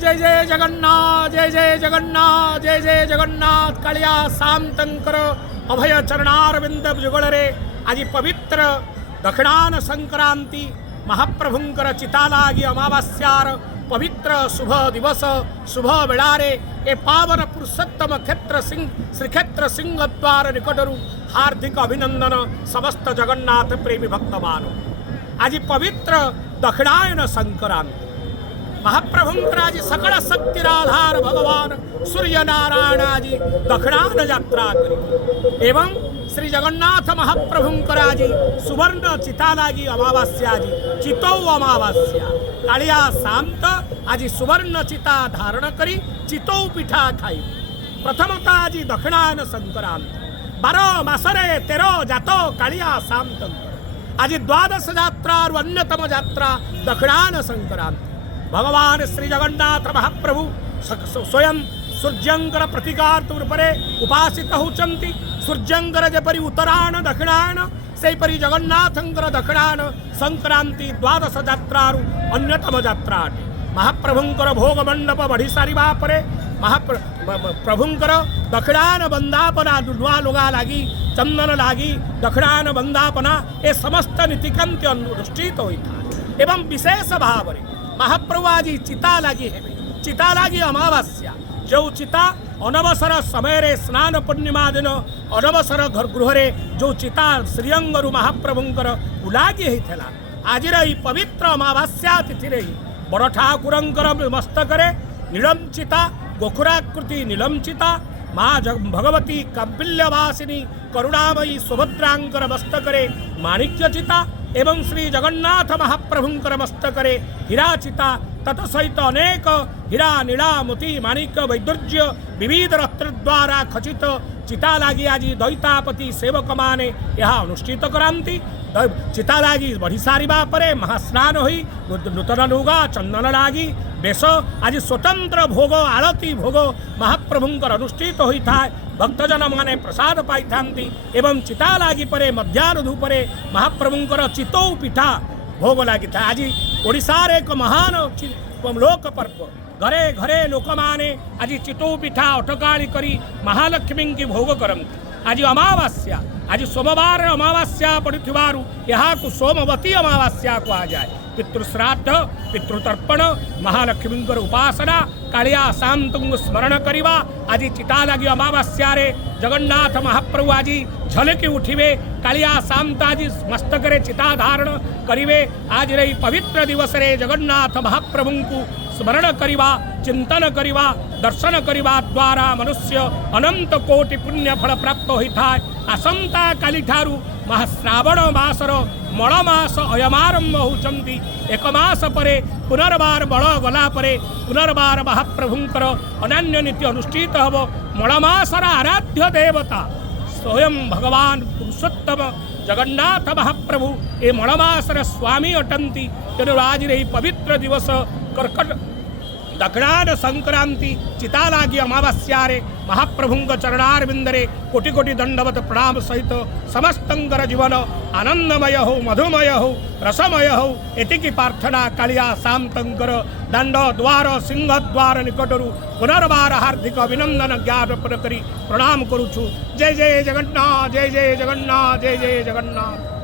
जय जय जगन्नाथ जय जय जगन्नाथ जय जय जगन्नाथ कालिया सामतंकर अभय चरणारविंद जुगलरे आज पवित्र दक्षिणान संक्रांति महाप्रभुंकर चितालागी अमावास्यार पवित्र शुभ दिवस शुभ बेलारे ए पावन पुरुषोत्तम क्षेत्र सिंह श्रीक्षेत्र सिंह द्वार निकटरू हार्दिक अभिनंदन समस्त जगन्नाथ प्रेमी भक्तमान। आज पवित्र दक्षिणायन संक्रांति महाप्रभुंकर आज सकल शक्तिर आधार भगवान सूर्य नारायण आज दक्षिणान यात्रा करी एवं श्री जगन्नाथ महाप्रभुंकर आज सुवर्ण चिता लागी अमावास्या आज चितौ अमावास्या कालिया शांत आज सुवर्ण चिता धारण करी चितौ पिठा खाई प्रथमता आज दक्षिणायन संक्रांति 12 मासरे 13 जात कालिया शांत आज द्वादश यात्रा अन्यतम यात्रा दक्षिणायन संक्रांति भगवान श्री जगन्नाथ महाप्रभु स्वयं सूर्यंकर प्रतीकार्थ रूपे उपासित होचंती सूर्यंकर जेपरी उत्तरायण दक्षिणायन सेपरी जगन्नाथंकर दक्षिणायन संक्रांति द्वादश यात्रारु अन्यतम यात्रा अटे। महाप्रभुंकर भोग मंडप बढ़ी सारिबा परे महाप्रभुंकर दक्षिणायन बंदापना नुआ लुगा लागी चंदन लागी दक्षिणायन बंदापना ए समस्त नीतिकांति अनुष्ठित होता एवं विशेष भाव महाप्रभु आज चिता लगी है चिता लगी अमावास्या जो चिता अनवसर समय रे स्नान पूर्णिमा दिन अनवसर घर गृह जो चिता श्रीअंगरु महाप्रभुंकर उलागी होता आज पवित्र अमावास्या तिथि रे बड़ ठाकुरंकर मस्तकरे नीलम चिता गोखुराकृति नीलम चिता माँ भगवती कपिल्यवासिनी करुणामयी सुभद्रांकर मस्तकरे माणिक्य चिता एवं श्री जगन्नाथ महाप्रभुंकर मस्तकरे हीरा चिता तत्सहित अनेक हीरा नीला मोती माणिक्य वैदुर्य विविध रत्न द्वारा खचित चिता लागी आज दैतापति सेवक माने यह अनुष्ठित करांती चिता लागी बढ़ी सारिबा परे महास्नान होई नूतन लुगा चंदन लागी बेश आज स्वतंत्र भोग आरती भोग महाप्रभुंकर अनुष्ठित होता है भक्तजन माने प्रसाद पाई थांती एवं चिता लागी परे मध्याह्न धूपरे महाप्रभुंकर चितौ पिठा भोग लागी था। आज ओडिशार एक महान लोक पर्व घरे घरे लोक माने आज चितौ पिठा अटकाली करी महालक्ष्मी की भोग करती। आज अमावास्या आज सोमवार अमावास्या पड़ुथिबारु यहाकु सोमवती अमावास्या कहा जाए पितृश्राद्ध पितृतर्पण महालक्ष्मींकर उपासना कालिया शांतंग स्मरण करिबा आज चिता लगी अमावास्या रे जगन्नाथ महाप्रभु आज झलकी उठिबे कालिया शांत आज मस्तकरे चिता धारण करिवे आज रही पवित्र दिवस रे जगन्नाथ महाप्रभु को स्मरण करिबा चिंतन करिबा दर्शन करिबा द्वारा मनुष्य अनंत कोटि पुण्य फल प्राप्त होता है। आसंता काली ठारू महाश्रावण मासर मल मास अयमारंभ होचंती एक मास परे पुनर्बार बड़ गला परे पुनर्बार महाप्रभुंकर अनन्य नीति अनुष्ठित हब मल मासर आराध्य देवता स्वयं भगवान पुरुषोत्तम जगन्नाथ महाप्रभु ए मलमासर स्वामी अटंती तेणु आज रही पवित्र दिवस कर्कट दक्षिणायन संक्रांति चिता लागी अमावास्या रे महाप्रभुंक चरणारविंदरे कोटि कोटि दंडवत प्रणाम सहित समस्तंकर जीवन आनंदमय हो मधुमय हो रसमय हो एतिकी प्रार्थना कालिया शांतंकर दंड द्वार सिंह द्वार निकटरू पुनर्बार हार्दिक अभिनंदन ज्ञापन करी प्रणाम करुछु। जय जय जगन्नाथ जय जय जगन्नाथ जय जय जगन्नाथ।